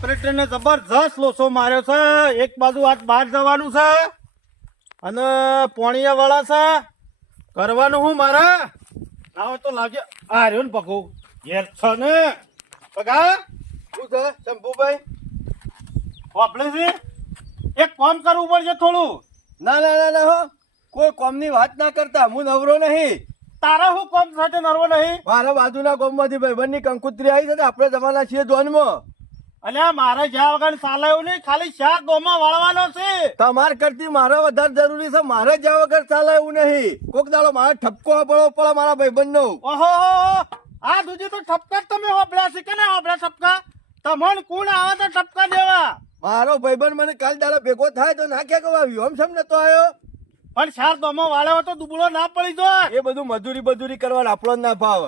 ઓપરેટરને જબરજસ્ત લોસો માર્યો છે. એક બાજુ આજ બહાર જવાનું છે અને પોણીયા વાળા છે. કરવાનું હું મારે? ના હોય તો લાગે આ રહ્યો ને પગો ઘેર છે ને? પગા શું છે શંભુભાઈ? આપણે છે એક કામ કરવું પડશે થોડું. ના ના ના ના હો. કોઈ કોમની વાત ના કરતા. હું નવરો નહીં. તારા હું કોમ સાથે નરવો નહીં? મારા બાજુના ગામમાંથી ભાઈબંધની કંકુત્રી આવી છે આપણે જમાના છીએ ધોનમાં. અલ્યા મારે જ્યાં વગર ચાલે એવું નહીં ખાલી શાક ગોમાં વાળવાનો છે. તમાર કરતી મારે વધારે જરૂરી છે મારે જ્યાં વગર ચાલે એવું નહીં. કોક દાડો મારે ઠપકો પડવો પડે મારા ભાઈબંધનો. ઓહો આ દુજી તો ઠપકા જ તમે હોબળ્યા છે કે ના હોબળ્યા ઠપકા? તમને કુણ આવે તો ઠપકા દેવા? મારો ભાઈબંધ મને કાલ દાડો ભેગો થાય તો નાખ્યા કવા વ્યોમ સમ નતો આવ્યો? પણ શાક ગોમાં વાળ્યો તો દુબળો ના પડી જાય એ બધું મજૂરી મજૂરી કરવાનો આપણો જ ના ભાવ.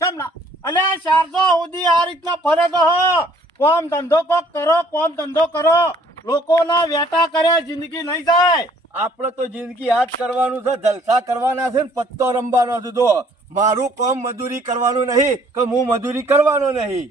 કેમ ના. અલ્યા શારદો સુધી આ રીતના ફરે તો હો. કોમ ધંધો કોક કરો કોમ ધંધો કરો. લોકોના વેટા કર્યા જિંદગી નહીં જાય. આપણે તો જિંદગી યાદ કરવાનું છે જલસા કરવાના છે ને પત્તો રમવાનો છે. મારું કોમ મજૂરી કરવાનું નહીં કે હું મજૂરી કરવાનો નહીં.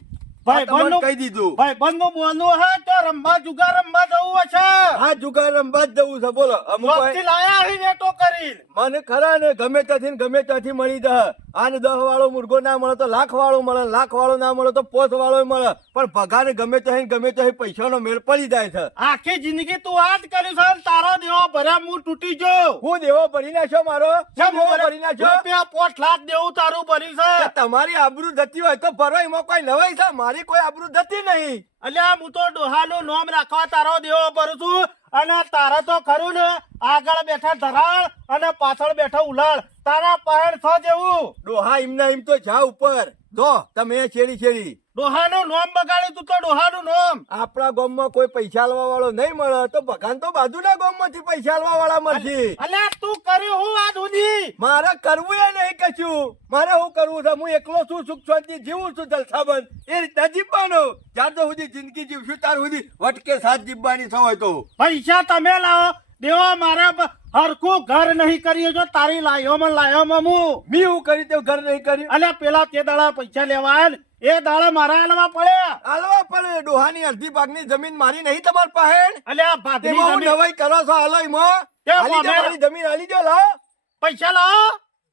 ભાઈ બંધ કહી દીધું. ભાઈ બંધ બોલવું હે તો રમવા જુગાર રમવા જવું છે. હા જુગાર રમવા જ જવું છે બોલો. અમુક લાયા અહીં નેટો કરીને. મને ખરા ને ગમે ત્યાંથી ગમે ત્યાંથી મળી જાય આને દસ વાળો મુર્ગો ના મળે તો લાખ વાળો મળે લાખ વાળો ના મળે તો પોસ વાળો મળે. પણ પગાર ગમે તો ગમે ત્યાંથી પૈસાનો મેળ પડી જાય છે. આખી જિંદગી તું આ જ કર્યું છે તારો દેવો ભર્યા હું તૂટી જો હું દેવો ભરી નાખ્યો મારો? કેમ? ભરી નાખ્યો રૂપિયા લાખ દેવું તારું ભર્યું છે. તમારી આબરૂ જતી હોય તો ભરો એમાં કોઈ નવાઈ છે? મારી કોઈ આબરૂ જતી નહીં. અલ્યા હું તો ડોહાનું નામ રાખવા તારો દેવો ભરું છું. અને તારા તો ખરું ને આગળ બેઠા ધરાળ અને પાછળ બેઠા ઉલાળ. તારા પહેણ છો જેવું ડોહા એમના ઇમ તો જા ઉપર. જો તમે છેડી છેડી. ડોહાનું નામ બગાડ્યું તું તો ડોહાનું નામ. આપણા ગામમાં કોઈ પૈસા લેવા વાળો નહીં મળે તો ભગવાન તો બાજુના ગામમાંથી પૈસા લેવા વાળા મળશે. અલે તું કર્યું હું આ સુધી મારે કરવું એ નહીં કશું. મારે શું કરવું છે? હું એકલો છું સુખ શાંતિ જીવું છું જલસાબંધ. એ રીતના જીવવાનું. જ્યાં તો સુધી જિંદગી જીવશું ત્યાર સુધી વટકે સાથ જીવવાની છો તો. પૈસા તમે લાવો. દેવો મારા પ- ઘર નહીં કરીએ જો તારી લાયોમાં લાયોમાં હું. મી હું કરી તે ઘર નહીં કર્યું? અલ્યા પેલા તે દાડા પૈસા લેવા ને, એ દાડા મારા હાલવા પડે હાલવા પડે ડોહાની અડધી ભાગની જમીન મારી નહીં તમાર પાસે અલ્યા ભાગની જમીન- નવાઈ કરો છો હાલો હાલી અમે- મારી જમીન હાલી દો લા પૈસા લા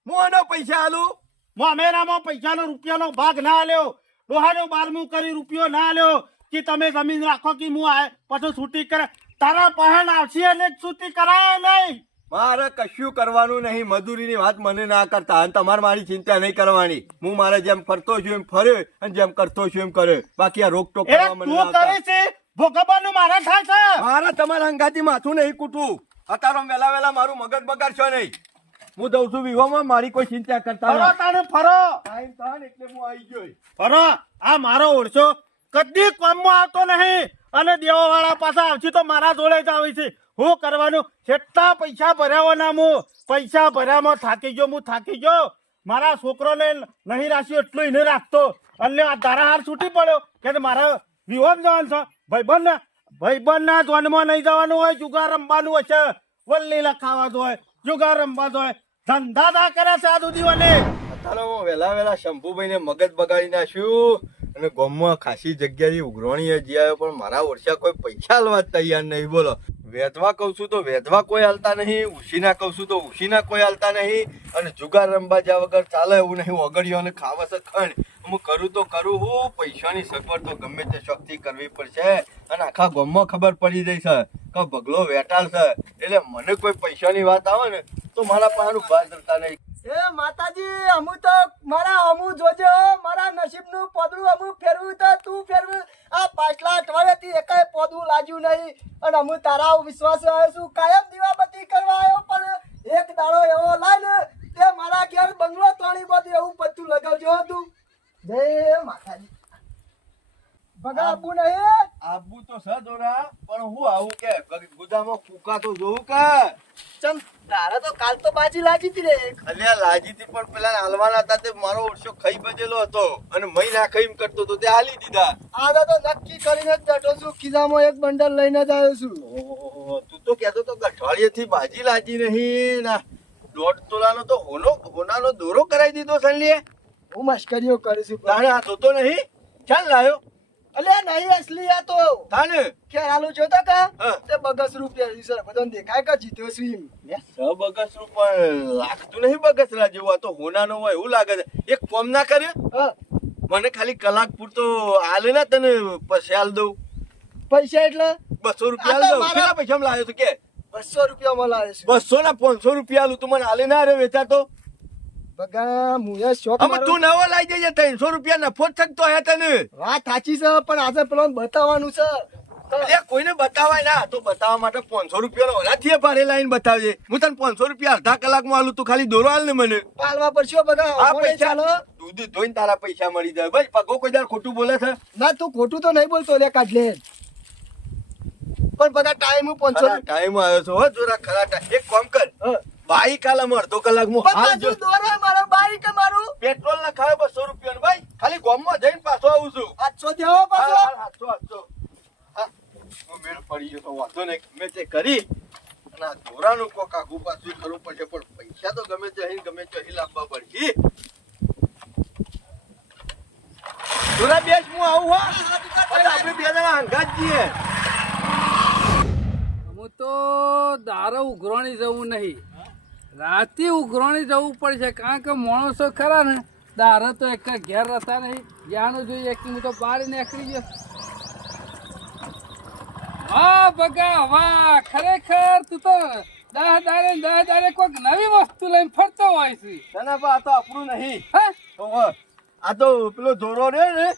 હું આનો પૈસા આલું મોમેરામાં પૈસાનો રૂપિયાનો ભાગ ના આલ્યો ડોહાનો બારમું કરી રૂપિયો ના આલ્યો કે તમે જમીન રાખો કે હું પછી છૂટી કરે તારા પહેણ આવશે અને છૂટી કરાય નહીં. મારે કશું કરવાનું નહીં. મજૂરીની વાત મને ના કરતા. અને તમારે મારી ચિંતા નહીં કરવાની. હું મારે જેમ ફરતો છું એમ ફર્યો અને જેમ કરતો છું એમ કર્યો બાકી આ રોકટોક કરવા મને તું ના કરે છે? ભોગવવાનું મારે થાય છે? મારે તમારા અંગાથી માથું નહીં કૂટવું. અત્યારે વેલા વેલા મારું મગજ બગાડશો નહીં. હું દઉં છું વિહોમાં મારી કોઈ ચિંતા કરતા ફરો તાને ફરો. ટાઈમ થાય એટલે હું આવી ગયો. ફરો. આ મારો ઓળશો કદી કામમાં આવતો નહીં. અને દેવા વાળા પાછા આવશે તો મારા જોડે જ આવે છે. હું કરવાનું? જેટલા પૈસા ભર્યા ના હું, પૈસા ભર્યામાં થાકી ગયો, હું થાકી ગયો. મારા છોકરોને નહીં રાખ્યો એટલું એને રાખતો. એટલે આ તારા છૂટી પડ્યો કે મારા વિહોમ જવાનું છે? ભાઈબંધ ને ભાઈબંધ ના ધ્વનમાં નહીં જવાનું હોય, જુગાર રમવાનું હશે વલ્લી લખાવા હોય, જુગાર રમવા હોય. ધંધા કરે છે આ સુધી મને વેલા વેલા શંભુભાઈ ને મગજ બગાડી નાખ્યું. અને ગામમાં ખાસી જગ્યાએ ઉઘરાણી જી આવ્યો, પણ મારા ઓરસા કોઈ પૈસા હાલવા તૈયાર નહીં, બોલો. વેધવા કહું છું તો વેધવા કોઈ હાલતા નહીં ઉશીના કહું છું તો ઉશીના કોઈ હાલતા નહીં, અને જુગાર રમવા જ્યાં વગર ચાલે એવું નહીં ઓગળ્યો અને ખાવા છે ખંડ. હું કરું તો કરું હું, પૈસાની સગવડ તો ગમે તે શોખથી કરવી પડશે. અને આખા ગામમાં ખબર પડી જાય છે કે ભગલો વેટાલ છે. એટલે મને કોઈ પૈસાની વાત આવે ને, તો મારા પાસે ઊભા કરતા નહીં. એ માતાજી, અમુ તો મારા અમુ જોજો મારા નસીબનું પોદડું અમુ ફેરવ્યું તો તું ફેરવ્યું. આ પાછલા અઠવાડિયાથી એકાય પોદડું લાગ્યું નહીં. અને અમુ તારા વિશ્વાસ આવ્યો કાયમ દીવાબત્તી કરવા આવ્યો? પણ એક દાડો એવો લાય તે મારા ઘેર બંગલો ત્રણી બધું એવું બધું લગાવજો હતું જય માતાજી. ભગા આપવું નહીં? આબુ તો છે દોરા પણ હું આવું કે? ગુદામાં કુકા તો જોઉં કે? ચમ તારા તો કાલ તો બાજી હતી રે. અલ્યા લાજી થી પણ પેલા હાલવાના હતા તે મારો ઓરસો ખાઈ બજેલો હતો અને મહી ના કરતો તો તે હાલી દીધા. આદા તો નક્કી કરીને જ બેઠો છું ખિસ્સામાં એક બંડલ લઈને જ આવ્યો છું. તું તો કહેતો તો ગઠવાડીએ થી બાજી લાજી નહીં. ના દોઢ તોલાનો તો હોનો હોનાનો દોરો કરાવી દીધો સનલીએ હું મશ્કરીઓ કરું છું આ જોતો નહીં? ચાલ લાયો. અલ્યા નહીં અસલી આ તો. તાને? ખેરાલુ જોતા કા. તે બગસ રૂપિયા ઈસર બધાને દેખાય કા જીત્યો સ્વીમ એમ. સ બગસ રૂપિયા લાગતું નહીં બગસરા જેવું આ તો હોનાનો હોય એવું લાગે છે. એક કોમ ના કરે? હા. મને ખાલી કલાક પૂરતો આલે ના તને પછી આલ દઉં. પૈસા એટલે? બસો રૂપિયા આલ દઉં. કેટલા પૈસા લાવ્યો તું કે? બસો રૂપિયા મળાવે છે. બસો ના પાંચસો રૂપિયા આલું તું મને આલે ના રે વેચાતો. બગા મુએ શોખ તું નવો લાવી દેજે ત્રણસો રૂપિયા નફો જ થકતો હે તને. વાત સાચી છે પણ આજે પેલો બતાવવાનું છે. તો કોઈને બતાવાય ના તો બતાવવા માટે પાંચસો રૂપિયા ઓલાથી ભારે લાઈન બતાવજે. હું તને પાંચસો રૂપિયા અડધા કલાકમાં આલું તું ખાલી દોરો હાલ ને મને. પાલવા પડશે બધા. આ પૈસા ચાલો? દૂધ ધોઈને તારા પૈસા મળી જાય. ભાઈ પગો કોઈ દાડ ખોટું બોલે છે? ના તું ખોટું તો નહીં બોલતો લે કાઢલે. પણ બધા ટાઈમ પાંચસો ટાઈમ આવ્યો છો હો જોરા ખરા ટાઈમ એક કામ કર. બાઈક આલે અડધો કલાક પણ હાલ જો. પાછું મારો બાઈક મારું. પેટ્રોલ ના ખાવે બસો રૂપિયા ભાઈ ખાલી ગામમાં જઈને પાછો આવું છું. આઠસો દેવો હાલ, પાછો. હાલ, હાચો, હાચો. હા, હું મેળ પડી ગયો તો વાંધો નહીં. મેં તે કરી. અને આ ધોરાનું કોક પાછું કરવું પડશે પણ પૈસા તો ગમે તે અહીં ગમે તે અહીં લાવવા પડશે. ધોરા બેસ હું આવું હો. આપણે બે જણા હંગાત જઈએ હું તો દારો ઉઘરાણી જવું નહીં. રાતે ઉઘરાણી જવું પડશે કારણ કે માણસો ખરા ને દારો તો એક ઘેર રહેતા નહીં. જ્યાંનું જોઈએ એક હું તો બહાર નીકળી ગયો. વાહ બગા વાહ ખરેખર તું તો દહ દારે દહ દાડે કોઈક નવી વસ્તુ લઈને ફરતો હોય છે. તને આ તો આપણું નહીં. હે? આ તો પેલો ધોરો રે ને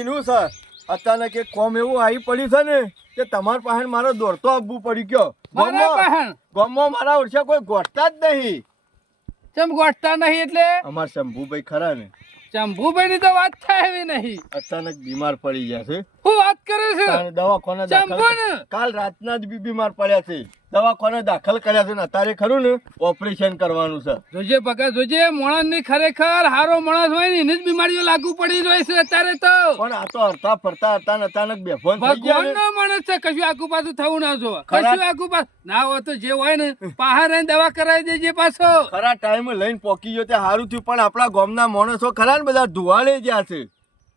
એનું છે. અચાનક એક કોમ એવું આવી પડ્યું છે ને કે તમાર પાસે મારો દોડતો આપવું પડી ગયો ગામમાં મારા ઓળખ્યા કોઈ ગોઠતા જ નહીં. ચમ ગોઠતા નહીં એટલે? અમાર શંભુભાઈ ખરા ને. શંભુભાઈ ની તો વાત થાય એવી નહીં. અચાનક બીમાર પડી ગયા છે. હું વાત કરે છે? દવાખાને દાખલ કાલ રાતના જ બીમાર પડ્યા છે. દવાખાને દાખલ કર્યા છે ને અત્યારે ખરું ને ઓપરેશન કરવાનું છે. જોજે પકા જોજે. મોણસ ખરેખર હારો મોણસ હોય ને એની જ બીમારીઓ લાગુ પડી જાય છે અત્યારે તો. પણ આ તો હરતા ફરતા હતા ને અચાનક બેફોન થઈ ગયા ભગવાન નો. માણસ છે કશું આખું પાછું થવું ના જો ખરા- કશું આખું પાછું ના હોય તો જે હોય ને બહાર આવીને દવા કરાવી દેજે પાછો. ખરા ટાઈમે લઈને પોકી ગયો તે સારું થયું પણ આપણા ગામના માણસો ખરા ને બધા ધુવાડે ગયા છે.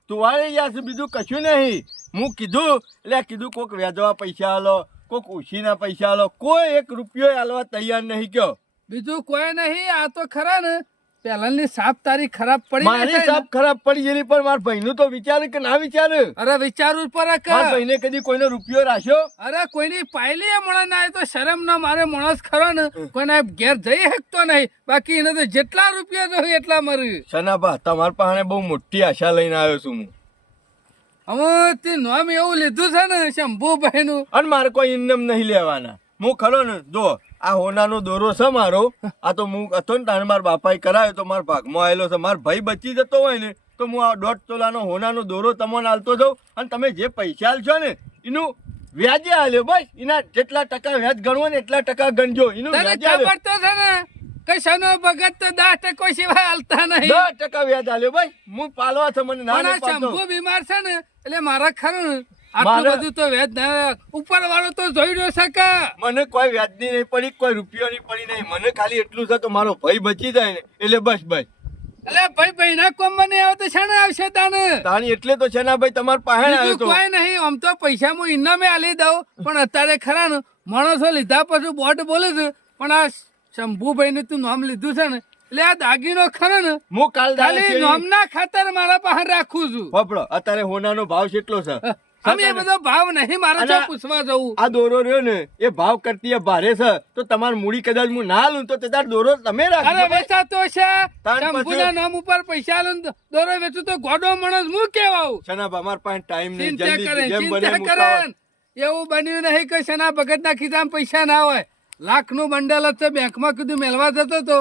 ધુવાડે ગયા છે, બીજું કશું નહીં. હું કીધું, એટલે કીધું, કોક વ્યાજવા પૈસા આલો, કોક ઉછીના પૈસા આલો, કોઈ એક રૂપિયો આલવા તૈયાર નહીં, કયો? બીજું કોઈ નહીં, આ તો ખરા ને. પહેલાની સાપ તારી ખરાબ પડી મારી સાપ ખરાબ પડી ગયેલી પણ મારા ભાઈનું તો વિચાર કે ના વિચાર? અરે વિચારું પર મારા ભાઈને કદી કોઈનો રૂપિયો રાખ્યો? અરે કોઈની પાયલી એ ના તો શરમ ના મારે માણસ ખરો ને. કોઈના ઘેર જઈ શકતો નહીં. બાકી એને તો જેટલા રૂપિયા જોઈએ એટલા મરે. સનાબા તમારા પાસે બહુ મોટી આશા લઈને આવ્યો છું હું. હવે તે નામ એવું લીધું છે ને શંભુભાઈ નું અને મારે કોઈ ઇનામ નહીં લેવાના. હું ખરો ને જો આ હોનાનો દોરો છે મારો આ તો હું હતો ને તારે મારા બાપાએ કરાયો તો મારા ભાગમાં આવેલો છે. મારો ભાઈ બચી જતો હોય ને તો હું આ દોઢ તોલાનો હોનાનો દોરો તમને હાલતો જાઉં અને તમે જે પૈસા હાલશો ને એનું વ્યાજે હાલ્યો બસ. એના જેટલા ટકા વ્યાજ ગણવો ને એટલા ટકા ગણજો. એનું ખબર તો છે ને કે શનો ભગત તો દસ ટકો સિવાય હાલતા નહીં. દસ ટકા વ્યાજ આલ્યો ભાઈ હું પાલવા છે મને ના શંભુ બીમાર છે ને એટલે મારા ખરું આટલું બધું તો વેદ ના ઉપર વાળો તો જોઈ રહ્યો છે કે મને કોઈ વ્યાજની નહીં પડી કોઈ રૂપિયો નહીં પડી નહીં. મને ખાલી એટલું છે કે મારો ભાઈ બચી જાય ને. એટલે બસ બસ. એટલે ભાઈ ભાઈ ના કોમ મને આવે તો શાણે આવશે તાને તાણી એટલે તો છે ના ભાઈ તમારા પાસે આવ્યો તો. કોઈ નહીં. આમ તો પૈસા હું ઇનામે આલી દઉં. પણ અત્યારે ખરા ને માણસો લીધા પછી બોટ બોલે છે પણ આ શંભુભાઈ ને તું નામ લીધું છે ને એટલે આ દાગીનો ખરો ને હું કાલ નામના ખાતર મારા પાસે રાખું છું. ફફડો અત્યારે હોનાનો ભાવ કેટલો છે? અમે એ બધો ભાવ નહીં મારે જો પૂછવા જવું. આ દોરો રહ્યો ને એ ભાવ કરતી ભારે છે. તો તમારી મૂડી કદાચ હું ના લઉં તો તે તાર દોરો તમે અરે વેચાતો છે. શંભુના નામ ઉપર પૈસા લઉં દોરો વેચું તો ગોડો માણસ હું કેવાઉં શનાભા, અમાર પાસે ટાઈમ નહીં જલ્દી જેમ બને એવું બન્યું નહીં કે શના ભગત ના ખિસ્સામાં પૈસા ના હોય. લાખનું બંડલ જ છે બેંકમાં કીધું મેળવા જતો તો.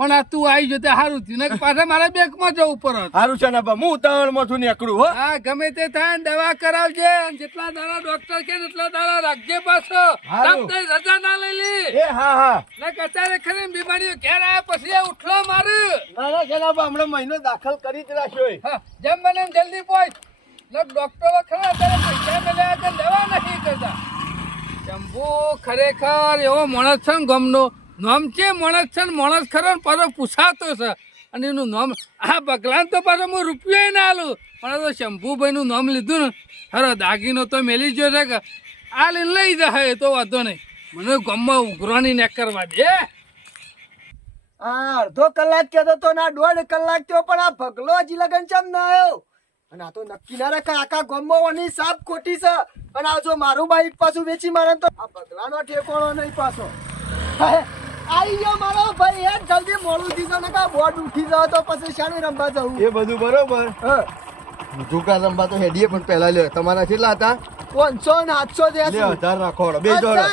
પણ આ તું આવી જતે સારું થયું. પાછા મારા બેંકમાં જવું પડત છે ને હું ઉતાવળમાં છું નીકળું હો. હા ગમે તે થાય ને દવા કરાવજે અને જેટલા દાડા ડોક્ટર કે એટલા દાડા રાખજે પાછો. હારું. રજા ના લઈ લી. એ હા હા. ને કચારે ખરી બીમારીઓ ઘેર આવ્યા પછી આ ઉઠલો મારું. ના ના શનાભા, હમણાં મહિનો દાખલ કરી જ રાખ્યો હા, જેમ બને જલ્દી પહોંચ ને ડોક્ટરો ખરા અત્યારે પૈસા મળ્યા કે દવા નથી કરતા જંબુ ખરેખર એવો માણસ છે ને ગમનો. નામ છે માણસ છે ને માણસ ખરો ને પાછો પૂછાતો છે. અને એનું નામ, આ બગલાન તો પાછો હું રૂપિયો ના આલું. પણ તો શંભુભાઈનું નામ લીધું ને, ખરો, દાગીનો તો મેલી ગયો છે કે, આ લઈને લઈ જાય એ તો વાંધો નહીં. મને ગમમાં ઉઘરાણી ને કરવા દે. આ અડધો કલાક કહેતો તો ના દોઢ કલાક થયો, પણ આ ભગલો હજી લગન ચમ ના આવ્યો અને આ તો નક્કી ના રાખે આખા ગામમાં ઓની સાપ ખોટી છે. અને આ જો મારું બાઈક પાછું વેચી મારે તો આ ભગલાનો ઠેકોળો નહીં પાછો. આવી ગયો મારો ભાઈ યાર જલ્દી મોડું થઈ જાય ને કા બોર્ડ ઉઠી જાવ તો પછી રમવા જવું? એ બધું બરોબર. હા. ઝુકા રમવા તો હેડીએ પણ પહેલા લ્યો તમારા કેટલા હતા? પાંચસો ને સાતસો લે દેશું હજાર રાખો બે જોડો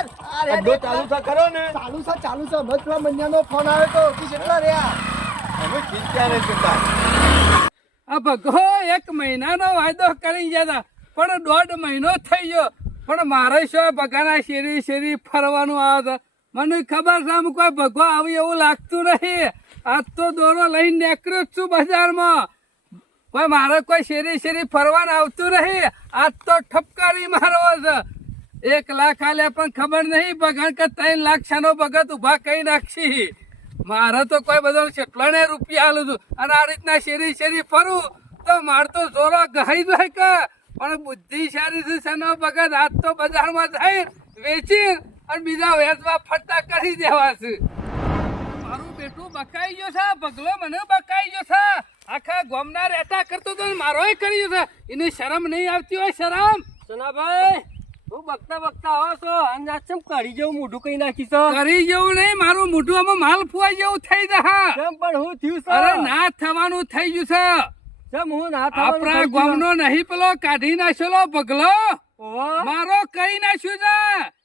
અડધો ચાલુ થા કરો ને. ચાલુ છે ચાલુ છે. બસ પેલા મહિનાનો ફોન આવે તો કેટલા રહ્યા. હવે ચિંતા આ ભગો એક મહિનાનો વાયદો કરી ગયા હતા પણ દોઢ મહિનો થઈ ગયો. પણ મારે શું ભગાના શેરી શેરી ફરવાનું આવે છે મને ખબર છે, આમ કોઈ ભગો આવે એવું લાગતું નહીં. આજ તો દોરો લઈને નીકળ્યો જ છું બજારમાં. કોઈ મારે કોઈ શેરી શેરી ફરવાનું આવતું નહીં. આજ તો ઠપકારી મારવો છે એક લાખ આલ્યા પણ ખબર નહીં બગાન કે ત્રણ લાખ છાનો ભગત ઊભા કઈ નાખશી? મારે તો કોઈ બધો કેટલા રૂપિયા આલું છું. અને આ રીતના શેરી શેરી ફરું, તો માર તો જોરો ગઈ જાય કે. પણ બુદ્ધિશાળી છે, છાનો ભગત, આજ તો બજારમાં જાય વેચી અને બીજા વેચવા ફરતા કરી દેવા છે. મારું બેટું બકાઈ ગયો છે પગલો મને બકાઈ ગયો છે. આખા ગોમના રહેતા કરતો તો મારોય કર્યું છે. એને શરમ નહીં આવતી હોય શરમ. સોનાભાઈ હું બગતા બગતા આવો છો. આ ચમ કાઢી જવું મોઢું કઈ નાખી છો કરી જવું નહીં મારું મોઢું આમાં માલ ફુવાઈ જેવું થઈ જશે કેમ પણ હું થયું છે. અરે ના થવાનું થઈ ગયું છે. કેમ હું ના થવાનું આપણા ગોમનો નહીં પેલો કાઢી નાખેલો પગલો. મારો કઈ નાખ્યું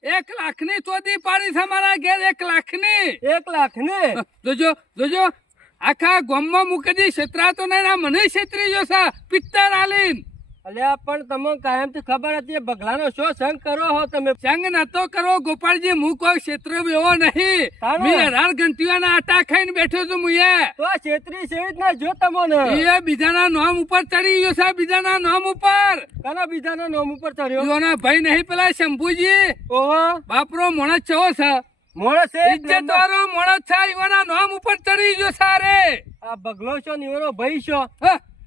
છે એક લાખની ચોદી પાડી છે મારા ઘેર એક લાખની એક લાખની જોજો જોજો. આખા ગામમાં મુકદી છેતરાતો નહીં ને ના મને છેતરી જો છે પિત્તર આલીન. અલ્યા પણ તમને કાયમથી ખબર હતી બગલાનો શો સંગ કરો હો તમે? સંગ નતો કરવો ગોપાલજી હું કોઈ ક્ષેત્ર એવો નહીં? મેં અઢાર ઘંટીઓના આટા ખાઈને બેઠો છું મુએ તો છેતરી સેવી ના જો તમને. એ બીજાના નામ ઉપર ચડી ગયો છે બીજાના નામ ઉપર. કના બીજાના નામ ઉપર ચડ્યો? યોના ભાઈ નહીં પેલા શંભુજી. ઓહો. બાપરો મોણસ ચો છે. મોડે છે ઇજ્જત વાળો મોણસ છે યોના નામ ઉપર ચડી ગયો સારે આ બગલો છો ને એનો ભાઈ છો.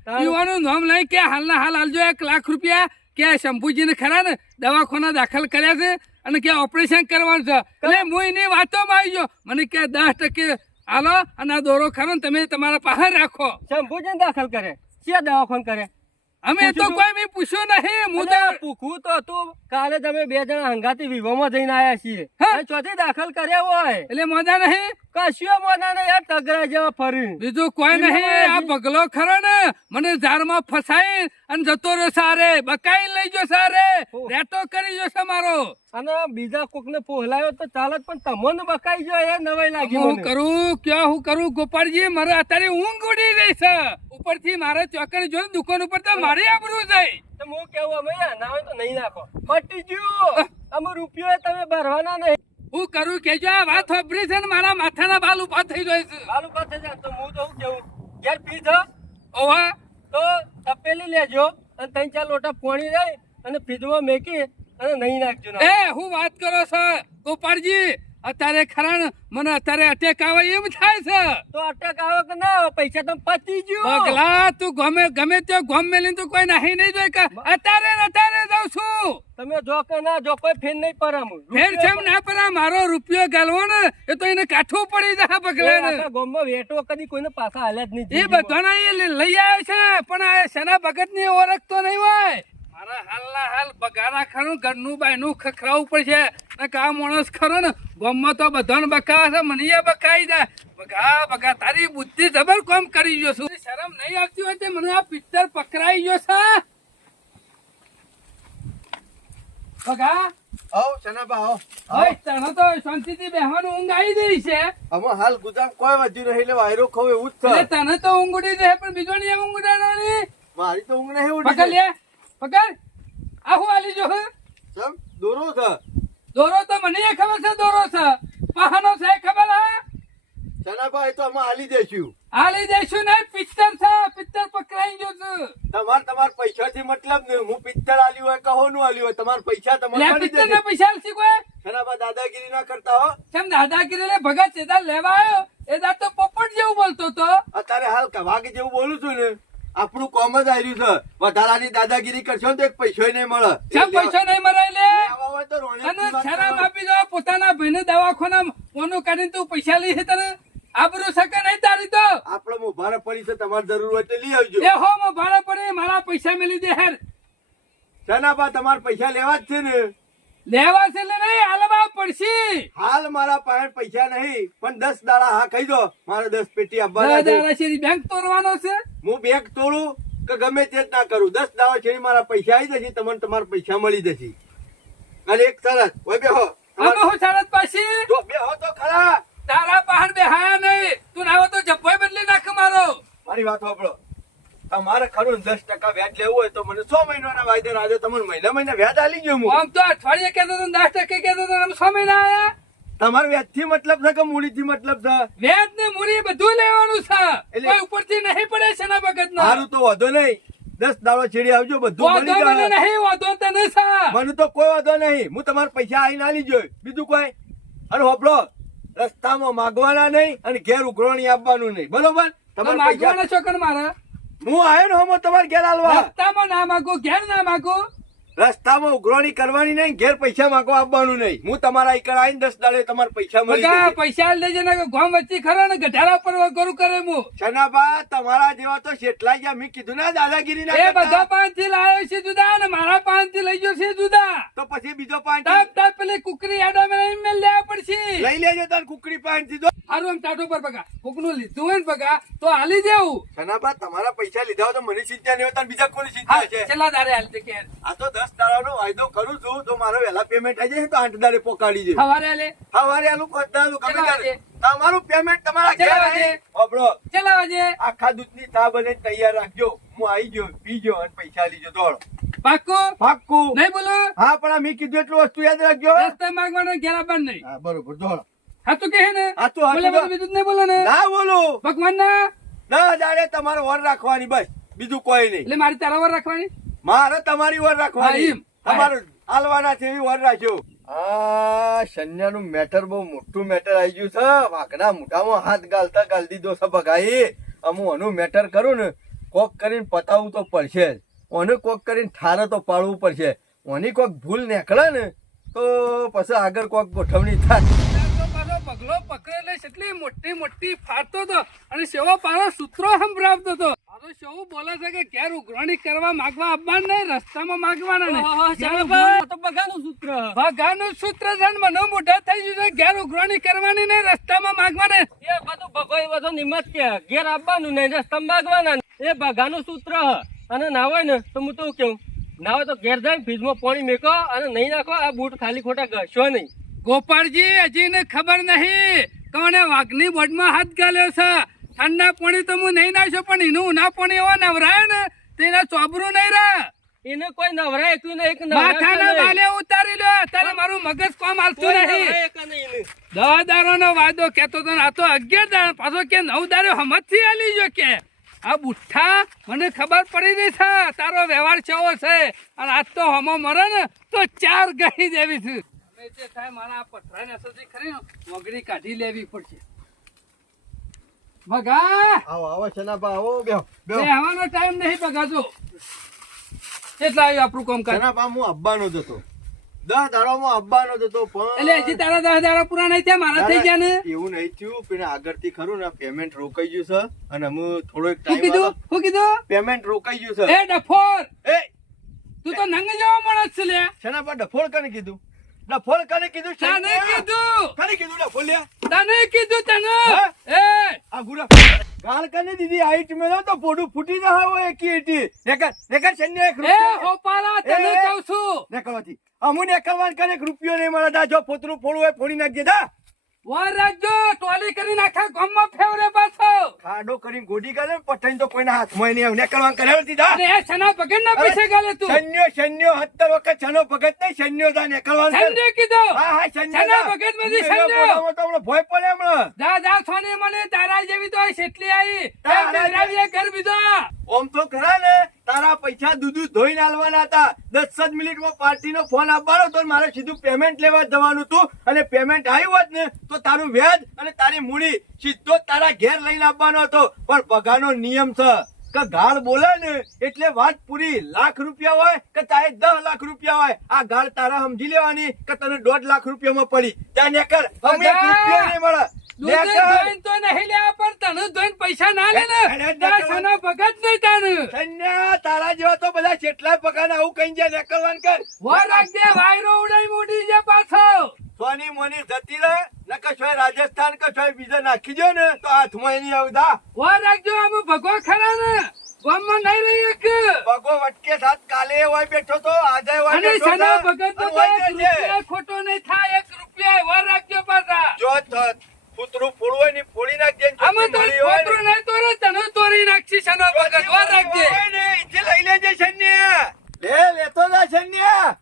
યુવાનું નામ લઈ કે હાલના હાલ હાલજો એક લાખ રૂપિયા કે શંભુજીને ખરા ને દવાખાના દાખલ કર્યા છે અને કે ઓપરેશન કરવાનું છે. એટલે હું. એની વાતોમાં આવી ગયો. મને કે દસ ટકે હાલો અને આ દોરો ખરો ને તમે તમારા પાસે રાખો. શંભુજીને દાખલ કરે. ક્યાં દવાખાન કરે. અમે તો કોઈ બી પૂછ્યું નહીં. હું તો પૂછું તો હતું કાલે તમે બે જણા હંગાતી વિવાહમાં જઈને આવ્યા છીએ? ચોથી દાખલ કર્યા હોય. એટલે મજા નહીં. કશું મોના ને યાર તગરા જેવા ફરી બીજું કોઈ નહીં આ પગલો ખરો ને. મને ઝાડમાં ફસાઈ અને જતો રહ્યો સારે. બકાઈ લઈ ગયો સારે. રેટો કરી ગયો છે મારો. અને બીજા કોક ને પોહલાયો તો ચાલત પણ તમને બકાઈ ગયો એ નવાઈ લાગી હું કરું? ક્યાં હું કરું? ગોપાળજી મારે અત્યારે ઊંઘ ઉડી રહી છે. ઉપરથી મારે ચોકડી જોઈ દુકાન ઉપર તો મારી આબરૂ જાય હું કેવું અમે ના હોય તો નહીં નાખો. પટી ગયું. અમે રૂપિયો તમે ભરવાના નહીં. હું કરું કેજો આ વાત હોભરી છે ને મારા માથાના બાલ ઊભા થઈ જાય છે. બાલ ઊભા થઈ જાય તો હું તો હું કેવું યાર પી જા. ઓવા તો તપેલી લેજો અને ત્રણ ચાર લોટા પોણી રહી અને ફ્રીજમાં મેકી અને નહીં નાખજો. એ હું વાત કરો છો ગોપાળજી. અત્યારે ખરા મને અત્યારે અટેક આવે એમ થાય છે. તો અટેક આવે કે ના આવે? પૈસા તો પતી ગયો. પગલા તું ગમે ગમે તે ગોમ મેલીને તું કોઈ નાહી નહીં જોઈ કે અત્યારે અત્યારે જાઉં છું. તમે જો કે ના જો કોઈ ફેર નહીં પરમ ફેર છેમ ના પરા મારો રૂપિયો ગાલવો ને એ તો એને કાઠું પડી જાય પગલા ને. ગોમમાં વેટો કદી કોઈને પાછા હાલ્યા જ નહીં એ બધાના એ લઈ- લઈ આવે છે પણ આ સેના ભગતની ઓળખતો નહીં હોય. મારા હાલના હાલ બગારા ખરું ઘરનું બાયનું ખખરાવું પડશે. ને કા માણસ ખરો ને ગામમાં તો બધાને બકા છે મને બકાઈ જાય. બગા બગા તારી બુદ્ધિ જબર કોમ કરી ગયો છું. શરમ નહીં આવતી હોય તે મને આ પિક્ચર પકડાઈ ગયો છે. બગા. આવો શનાબા આવો. તો શાંતિથી બેહવાનું ઊંઘ આવી ગઈ છે. અમે હાલ ગુજરાત કોઈ વધ્યું નહીં એટલે વાયરો ખવ એવું જ થાય તને તો ઊંઘ ઉડી જાય પણ બીજો નહીં ઊંઘ ઉડાડવાની. મારી તો ઊંઘ નહીં પકડ લે. પકડ આ હું આલી જો હે? દોરો છે. દોરો તો મને ખબર છે દોરો છે. પહાનો છે ખબર હા? એ તો અમે આલી જઈશું આલી જઈશું ને પિત્તર છે પિત્તર પકડાઈ ગયો છે. તમાર તમાર પૈસા થી મતલબ ને હું પિત્તર આલ્યું હોય કહો નું આલ્યું હોય તમાર પૈસા તમાર લે પિત્તર ના પૈસા આલસી કોઈ? શનાબા દાદાગીરી ના કરતા હો. કેમ દાદાગીરી લે ભગત સીધા લેવા આવ્યો. એ દાદ તો પોપટ જેવું બોલતો તો. અત્યારે હાલ કવાગ જેવું બોલું છું ને આપણું કોમ જ આવ્યું છે. વધારાની દાદાગીરી કરશો ને તો એક પૈસો નહીં મળે. કેમ પૈસા નહીં મળે લે લેવા હોય તો રોણેકની તને વાત શરમ કરો. આપી દો પોતાના ભાઈને દવાખાના મોનું કાઢીને તું પૈસા લઈ છે તને? આબરૂ શકે નહીં તારી તો? આપણે મોભારે પડી છે તમારે જરૂર હોય તો લઈ આવજો. એ હો માં ભાડે મારા પૈસા મેલી દે હેર. શેના તમારે પૈસા લેવા જ છે ને? લેવા છે એટલે નહીં હાલવા પડશે. હાલ મારા પાસે પૈસા નહીં પણ દસ દાડા હા કહી દો મારે દસ પેટી આપવાના છે. દાદા શેરી બેંક તોડવાનો છે? હું બેગ તોડું કે ગમે તે જ ના કરું. દસ દાવા છે મારા પૈસા આવી જશે તમને તમારા પૈસા મળી જશે. અને એક શરત. ઓય બેહો. આમાં હું શરત પાછી. બેહો તો ખરા. તારા પહાડ બેહાયા નહીં. તું ના હોય તો જબ્બોય બદલી નાખ મારો. મારી વાત સાંભળો તમારે ખરું દસ ટકા વ્યાજ લેવું હોય તો મને સો મહિનાના વાયદે આજે તમને મહિના મહિના વ્યાજ આલી ગયો હું. આમ તો અઠવાડિયે કહેતો તો દસ ટકે કહેતો તો છ મહિના આયા. તમારે વેદથી મતલબ છે કે મૂડી થી મતલબ છે? વેદ ને મૂડી બધું લેવાનું છે. એટલે- ઉપરથી નહીં પડે છે ના ભગત સારું તો વધો નહીં. દસ દાડો છેડી આવજો બધું મળી જાય. નહીં વાંધો તને છે મને તો કોઈ વાંધો નહીં. હું તમારા પૈસા આવીને ના લીજો બીજું કોઈ? અને હોપડો રસ્તામાં માગવાના નહીં અને ઘેર ઉઘરણી આપવાનું નહીં. બરોબર? તમારે માગવાના છો છોકર મારા? હું આવ્યો ને હમો તમારે ઘેર આલવા રસ્તામાં ના માગો ઘેર ના માગો? રસ્તામાં ઉઘરોણી કરવાની નહીં ઘેર પૈસા માંગો આપવાનું નહીં. હું તમારા ઈકડ આવીને દસ દાડે તમારા પૈસા મળી. પૈસા લેજે ને ગોમ વચ્ચે ખરો ને ગઢારા પર વગરું કરે હું. શનાબા તમારા જેવા તો શેઠલા ગયા. મેં કીધું ને દાદાગીરી ના એ બધા પાંચથી લાવ્યો છે જુદા ને મારા પાંચથી લઈ ગયો છે જુદા. તો પછી બીજો પાંચ ટપ ટાપ પેલી કુકરી આડો મેં મેલ લેવા પડશે. લઈ લેજો તાર કુકરી પાંચ દીધો હારું એમ ટાટો પર બગા. કોકનું લીધું હોય ને બગા તો હાલી દેવું. શનાબા તમારા પૈસા લીધા હોય તો મને ચિંતા નહીં હોય બીજા કોની ચિંતા છે છેલ્લા દારે હાલ કે આ તો દસ દાડાનો વાયદો કરું છું. તો મારો વહેલા પેમેન્ટ આવી જશે તો આઠ દાડે પોકાડી જાય સવારે હાલે સવારે આલું ખોદનારું ગમે ત્યારે. તમારું પેમેન્ટ તમારા ઘેર આવી. વાગે? વાજે આખા દૂધની ચા બને તૈયાર રાખજો. હું આવી ગયો પીજો અને પૈસા લીજો દોડો. પાક્કો? પાક્કું. નહીં બોલો. હા પણ મેં કીધું એટલું વસ્તુ યાદ રાખજો. રસ્તા માગવાનો ઘેર આપવાનું નહીં. હા બરોબર. દોડો. હા તું કહે ને હા તું, બોલે બધું બીજું નહીં બોલો ને. ના બોલો. ભગવાન ના ના દાડે તમારે વર રાખવાની બસ. બીજું કોઈ નહીં. એટલે મારી તારા વર રાખવાની? મારે તમારી વર રાખવાની. તમારું હાલવાના છે એવી વર રાખ્યો આ શન્યાનું મેટર બહુ મોટું મેટર આવી ગયું છે. વાઘના મોઢામાં હાથ ગાલતા ગાલ દીધો છે ભગાઈ. અમુ આનું મેટર કરું ને કોક કરીને પતાવવું તો પડશે જ. ઓને કોક કરીને ઠારે તો પાડવું પડશે. ઓની કોક ભૂલ નીકળે ને તો પછી આગળ કોક ગોઠવણી થાય. પકડેલે એટલી મોટી મોટી ફાટતો હતો અને સેવો પારો સૂત્રો સંભળાવતો હતો. મારો સેવો બોલે છે કે ઘેર ઉઘરાણી કરવા માંગવા આવવાનું નહીં રસ્તામાં માંગવાના નહીં. તો બગાનું સૂત્ર. ભગાનું સૂત્ર છે ને મને મોઢા થઈ ગયું છે. ઘેર ઉઘરાણી કરવાની નહીં રસ્તામાં માંગવાને એ બધું ભગવાન બધો નિમત કે ઘેર આવવાનું નહીં રસ્તામાં માંગવાના એ બગાનું સૂત્ર અને ના હોય ને તો હું તો કેવું ના હોય તો ઘેર જાય ફ્રીજમાં પાણી મેકો અને નહીં નાખો આ બૂટ ખાલી ખોટા ઘસો નહીં. ગોપાળજી હજીને ખબર નહીં. કોને વાઘની બોટમાં હાથ ગાલ્યો છે? ઠંડા પાણી તો હું નહીં નાખ્યો પણ એનું ઉના પાણી એવા નવરાય ને તેના ચોબરું નહીં રહે એને કોઈ નવરાય એકલું નહીં, એક માથાના બાલે ઉતારી લો તારે મારું મગજ કોમ હાલતું નહીં. દવાદારોનો દારો વાયદો કેતો તો આ તો અગિયાર દાડો પાછો કે નવ દાડો હમતથી આલી જો કે. આ બુઠ્ઠા મને ખબર પડી ગઈ છે તારો વ્યવહાર કેવો છે? અને આજ તો હમો મરે ને તો ચાર ગઈ દેવી છે. અમે જે થાય મારા આ પથરાને અસરથી ખરી ને કાઢી લેવી પડશે. ભગા! આવો આવો શનાબા આવો બેહો બેહો. રહેવાનો ટાઈમ નહીં ભગાજો કેટલા આવ્યું આપણું કામ કાજ શનાબા હું આવવાનો જ દસ દાડામાં આવવાનો જ પણ એટલે હજી તારા દસ દાડા પૂરા નહીં થયા? મારા થઈ ગયા ને? એવું નહીં થયું પણ આગળથી ખરું ને પેમેન્ટ રોકાઈ ગયું છે અને હું થોડો ટાઈમ કીધું? શું કીધું? પેમેન્ટ રોકાઈ ગયું છે. એ ડફોર! એ! તું તો નંગ જવા માણસ છે લે શેના પર કને કીધું? કને કીધું તને? કીધું. કને કીધું? ડફોળ લ્યા? તને કીધું તને? એ. આ ગુરા. ગાળ કને દીધી? હાઈટ મેલો તો પોડું ફૂટી ના હોય એકી એટી નેકર નેકર એક એ રૂપિયો હોપારા તને કહું છું. નેકરવાથી અમુ નેકરવાન કને રૂપિયો નહીં મળે. જો પોતરું ફોડું હોય ફોડી નાખજે. દા વાર રાખજો ટોલી કરીને આખા ગામમાં ફેવરે પાછો. ખાડો કરીને ગોડી ગાલે પઠાઈને તો કોઈના હાથમાં નહીં આવે. નેકરવાન કરે નથી દા અને એ છના પગડ ના પૈસે ગાલે તું? શન્યો શન્યો સત્તર વખત છનો ભગત નહીં શન્યો દા નેકરવાન કર. સંજય કીધું? હા હા શન્યો છના દા. ભગતમાંથી હું એનો તો ભોય પડે હમણાં. જા જા સોની મને તારા જેવી તો શેટલી આવી તારા એ ઘર બીજો. ઓમ તો ખરા ને. તારા પૈસા દૂધું ધોઈને આલવાના હતા. દસ જ મિનિટમાં પાર્ટીનો ફોન આપવાનો તો મારે સીધું પેમેન્ટ લેવા જવાનું હતું. અને પેમેન્ટ આવ્યું હોત ને તો તારું વ્યાજ અને તારી મૂડી સીધો તારા ઘેર લઈને આપવાનો હતો. પણ પગારનો નિયમ છે કે ગાળ બોલે ને એટલે વાત પૂરી લાખ રૂપિયા હોય કે તારે દસ લાખ રૂપિયા હોય. આ ગાળ તારા સમજી લેવાની કે તને દોઢ લાખ રૂપિયામાં પડી. ત્યાં નેકર અમે રૂપિયા નહીં મળે. ધોઈને તો નહીં લેવા પણ તને ધોઈને પૈસા ના લે ને. અરે, અરે, તારા સોના ભગત નહીં તાને. કન્યા તારા જેવા તો બધા કેટલાય પગાર આવું કઈ જાય નેકરવાન કર વાર રાખજે વાયરો ઉડાઈ મોટી છે પાછો સોની મોની જતી રહે ને કશોય રાજસ્થાન કશોય બીજા નાખી દો ને તો હાથમાં એની રાખજો આમ ભગવા ખરા ને. ગામમાં નહીં રહી એક. વટકે સાથ કાલે હોય બેઠો તો આજે હોય અને સના ભગત તો ખોટો નહીં થાય એક રૂપિયા વર રાખજો પાછા. જો કૂતરું ફોડવું હોય ને ફોડી નાખજે અમે તો નહીં તોરે તને તોરી નાખશી સનો ભગત? વાર રાખજે. ને, ઈથી લઈ લેજે શન્યા. લે લેતો જા શન્યા.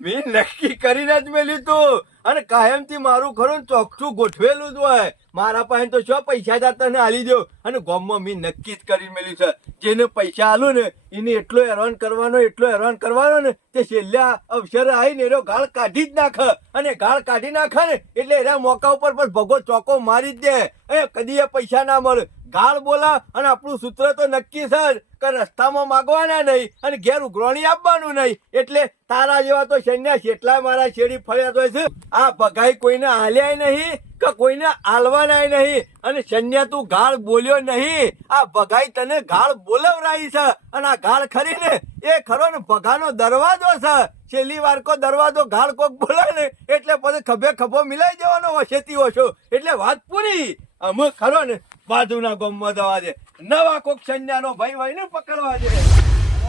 મેં નક્કી કરીને જ મેલ્યું તું. અને કાયમથી મારું ખરું ચોખ્ખું ગોઠવેલું જ હોય. મારા પાસે તો શું પૈસા તા તને આલી દો. અને ગામમાં મેં નક્કી જ કરી મેલ્યું છે. જેને પૈસા આલું ને એને એટલો હેરાન કરવાનો, એટલો હેરાન કરવાનો ને તે છેલ્લા અવસરે આવીને એનો ગાળ કાઢી જ નાખે. અને ગાળ કાઢી નાખે ને એટલે એના મોકા ઉપર પણ ભગો ચોકો મારી જ દે. એ કદી એ પૈસા ના મળે. ગાળ બોલા અને આપણું સૂત્ર તો નક્કી છે કે રસ્તામાં માગવાના નહીં અને ઘેર ઉઘરોણી આપવાનું નહીં. એટલે તારા જેવા તો સૈન્ય એટલા મારા શેરી ફર્યા તો છે આ ભગાઈ કોઈને હાલ્યાય નહીં. કે કોઈને આલવાનાય નહીં. અને સૈન્ય તું ગાળ બોલ્યો નહીં. આ ભગાઈ તને ગાળ બોલવરાઈ છે. અને આ ગાળ ખરી ને એ ખરો ને ભગાનો દરવાજો છે. છેલ્લી વાર કો દરવાજો ગાળ કોક બોલે ને, એટલે પછી ખભે ખભો મિલાઈ જવાનો વસેતી ઓછો એટલે વાત પૂરી. અમે ખરો ને, બાજુના ગામમાં જવા દે. નવા કોક સૈન્યાનો ભાઈ ભાઈ ને પકડવા દે.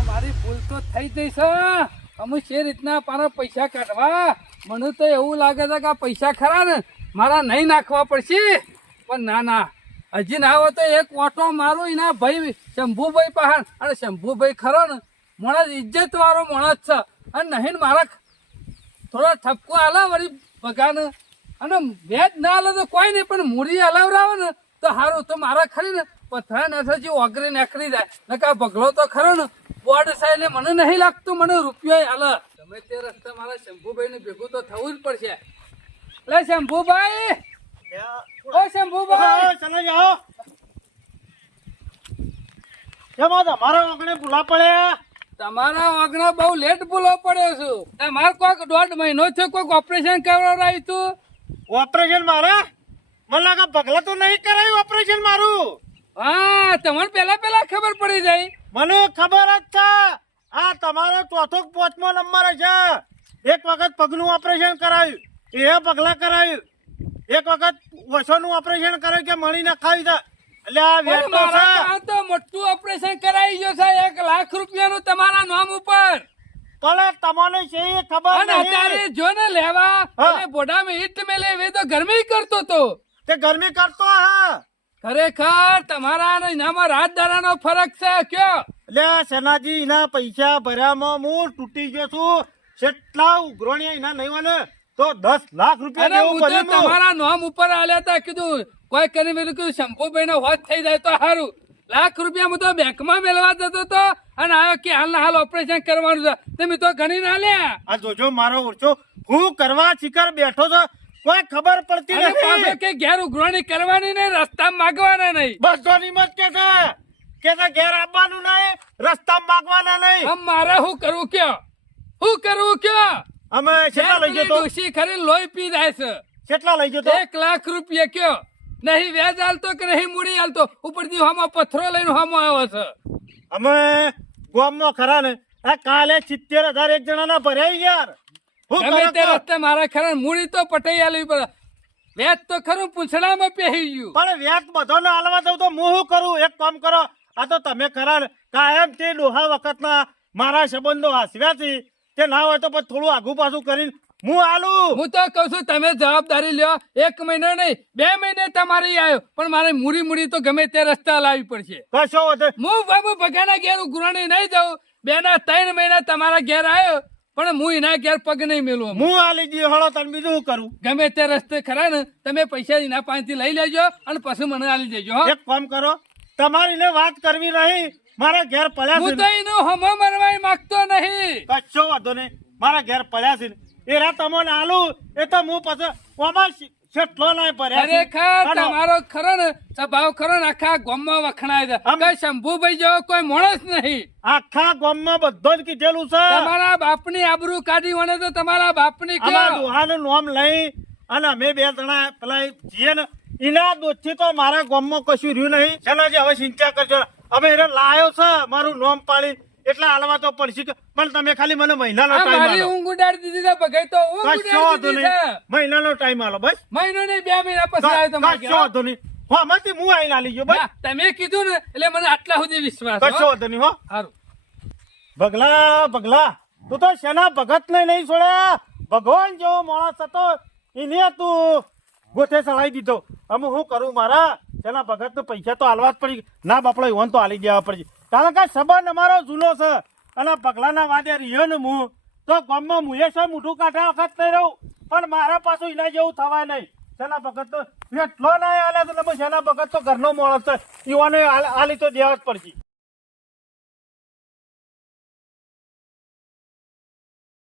મારી ભૂલ તો થઈ ગઈ છે. અમે જે રીતના પારા પૈસા કાઢવા. મને તો એવું લાગે છે કે આ પૈસા ખરા ને મારા નહીં નાખવા પડશે. પણ ના ના. હજી ના હોય તો એક ઓટો મારું એના ભાઈ, શંભુભાઈ પહાડ. અને શંભુભાઈ ખરો ને. માણસ ઇજ્જત વાળો માણસ છે. અને નહીં મારા થોડો ઠપકો આલા વળી ભગાને. અને વેજ ના આલે તો કોઈ નહીં, પણ મૂડી હલાવરાવે ને, તો સારું તો મારા ખરી ને. પથરા નથાજી ઓગરી નીકળી જાય. નકા ભગલો તો ખરો ને. બોર્ડ સાહેબ મને નહીં લાગતું, મને રૂપિયો હાલ તમે તે રસ્તે મારા શંભુભાઈ ને ભેગું તો થવું જ પડશે. લે શંભુભાઈ! ઓ શંભુભાઈ! ચલો જાઓ. જેમાં તમારા ઓગણે ભૂલા પડ્યા? તમારા વાગણા બહુ લેટ ભૂલો પડ્યો છું. તમારે કોઈક દોઢ મહિનો છે કોઈક ઓપરેશન કરાવડાવ્યું તું ઓપરેશન મારા? મને લાગે ભગલા તો નહીં કરાયું ઓપરેશન મારું. હા તમને પેલા પેલા ખબર પડી જાય. મને ખબર જ છે. આ તમારો ચોથો પાંચમો નંબર છે. એક વખત પગનું ઓપરેશન કરાયું. એ પગલા કરાયું એક વખત વસોનું ઓપરેશન કરાયું કે મળી નખાવી છે એટલે આ તો મોટું ઓપરેશન કરાવી ગયો છે. એક લાખ રૂપિયાનું તમારા નામ ઉપર. પણ તમને છે એ ખબર અને અત્યારે જો ને લેવા. અને બોડામાં ઈટ મેલે એ તો ગરમી કરતો તો. તે ગરમી કરતો હા. ખરેખર તમારા અને એનામાં રાજદારાનો ફરક છે. કયો? એટલે સેનાજી એના પૈસા ભર્યામાં હું તૂટી ગયો છું. કેટલા ઉઘરોણિયા એના નહીં હોય ને તો દસ લાખ રૂપિયા. તમારા નામ ઉપર આલ્યા હતા કીધું કોઈ કરી મેલું કીધું શંભુભાઈ નો હોજ થઈ જાય તો સારું લાખ રૂપિયા હું તો બેંકમાં મેળવા જતો હતો અને આવ્યો કે હાલ હાલ ઓપરેશન કરવાનું છે. તમે તો ગણી ના લ્યા આ જોજો મારો ઓછો હું કરવા શિકાર બેઠો છો કોઈ ખબર પડતી નથી. કે ઘેર ઉઘરાણી કરવાની નહીં રસ્તા માગવાના નહીં. બસ ધોની મત કે છે? કે છે ઘેર આવવાનું નહીં રસ્તા માગવાના નહીં. મારે શું કરવું કયો? શું કરવું કયો? અમે કેટલા લઈ જતો ડોશી ખરી લોહી પી જાય છે. કેટલા લઈ જતો એક લાખ રૂપિયા કયો. નહીં વ્યાજ આલતો કે નહીં મૂડી આલતો? ઉપરથી હામાં પથ્થરો લઈને હામાં આવે છે. અમે ગોમનો ખરા ને. આ કાલે સિત્તેર હજાર એક જણાના ભરાઈ યાર હું ગમે તે રસ્તે મારા ખરા મૂડી તો પટાઈ આલવી પડે. વ્યાજ તો ખરું પૂંછડામાં પહેરી ગયું. પણ વ્યાજ બધાને હાલવા દઉં તો હું શું કરું? એક કામ કરો. આ તો તમે ખરા ને. કાયમ તે ડોહા વખતના મારા સંબંધો હાસવ્યા છે. તે ના હોય તો પછી થોડું આગુ પાછું કરીને હું આલું. હું તો કહું છું તમે જવાબદારી લ્યો. એક મહિનો નહીં બે મહિને તમારી આવ્યો પણ મારે મૂડી મૂડી તો ગમે તે રસ્તા લાવવી પડશે. કશો હું બાબુ ભગાના ઘેર ગુરાણી નહીં જાઉં. બે ના ત્રણ મહિના તમારા ઘેર આવ્યો પણ હું એના ઘેર પગ નહીં મેલું હું આલી દી હળો તને બીજું કરું? ગમે તે રસ્તે ખરા ને તમે પૈસા એના પાસેથી લઈ લેજો અને પછી મને આલી દેજો એક કામ કરો તમારી વાત કરવી નહીં. મારા ઘેર પડ્યા છે હું તો એનું હમો મરવાય માંગતો નહીં. કશો વાંધો નહીં. મારા ઘેર પડ્યા છે એ રા તમને આલુ એ તો હું પછી ઓમાં શી- શેટલો ભર્યા ખરેખર તમારો ખરો ને સ્વભાવ ખરો ને આખા ગામમાં વખણાય છે. આમ- શંભુભાઈ જેવો કોઈ માણસ નહીં. આખા ગામમાં બધો જ કીધેલું છે. તમારા બાપની આબરૂ કાઢી વણે તો તમારા બાપની કયો? ડોહાનું નામ લઈ અને અમે બે જણા પેલા જીએ ને એના દોસ્તથી તો મારા ગામમાં કશું રહ્યું નહીં. શેનાજી હવે ચિંતા કરજો. અમે એને લાયો છે મારું નોમ પાડી. એટલે હાલવા તો પડશે પણ તમે ખાલી મને મહિનાનો ટાઈમ આલો. ઊંઘ ઉડાડી દીધી છે ભગાઈ તો ઊંઘ ઉડાડી દીધી છે. મહિનાનો ટાઈમ આલો બસ? મહિનો નહીં બે મહિના પછી આવ્યો તમારે કશો વાંધો નહીં હો આમાંથી હું આઈને આલી ગયો બસ? તમે કીધું ને એટલે મને આટલા સુધી વિશ્વાસ કશો વાંધો નહીં હો? સારું ભગલા ભગલા તું તો શેના ભગત ને નહીં છોડ્યા ભગવાન જેવો માણસ હતો એને તું ગોથે ચડાવી દીધો. અમે હું કરું મારા? શેના ભગત પૈસા તો હાલવા જ પડી. ના બાપડો, ઈવન તો હાલી દેવા પડશે કારણ કે સંબંધ અમારો જૂનો છે. અને પગલાના વાદે રહ્યો ને હું, તો ગામમાં મુએ છે મોઢું કાઢા વખત નહીં રહું. પણ મારા પાછું એના જેવું થવાય નહીં. શેના ભગત તો? એટલો ના હાલે તો શેના ભગત તો ઘરનો મોડો છે. ઈવાને હાલી તો દેવા જ પડશે.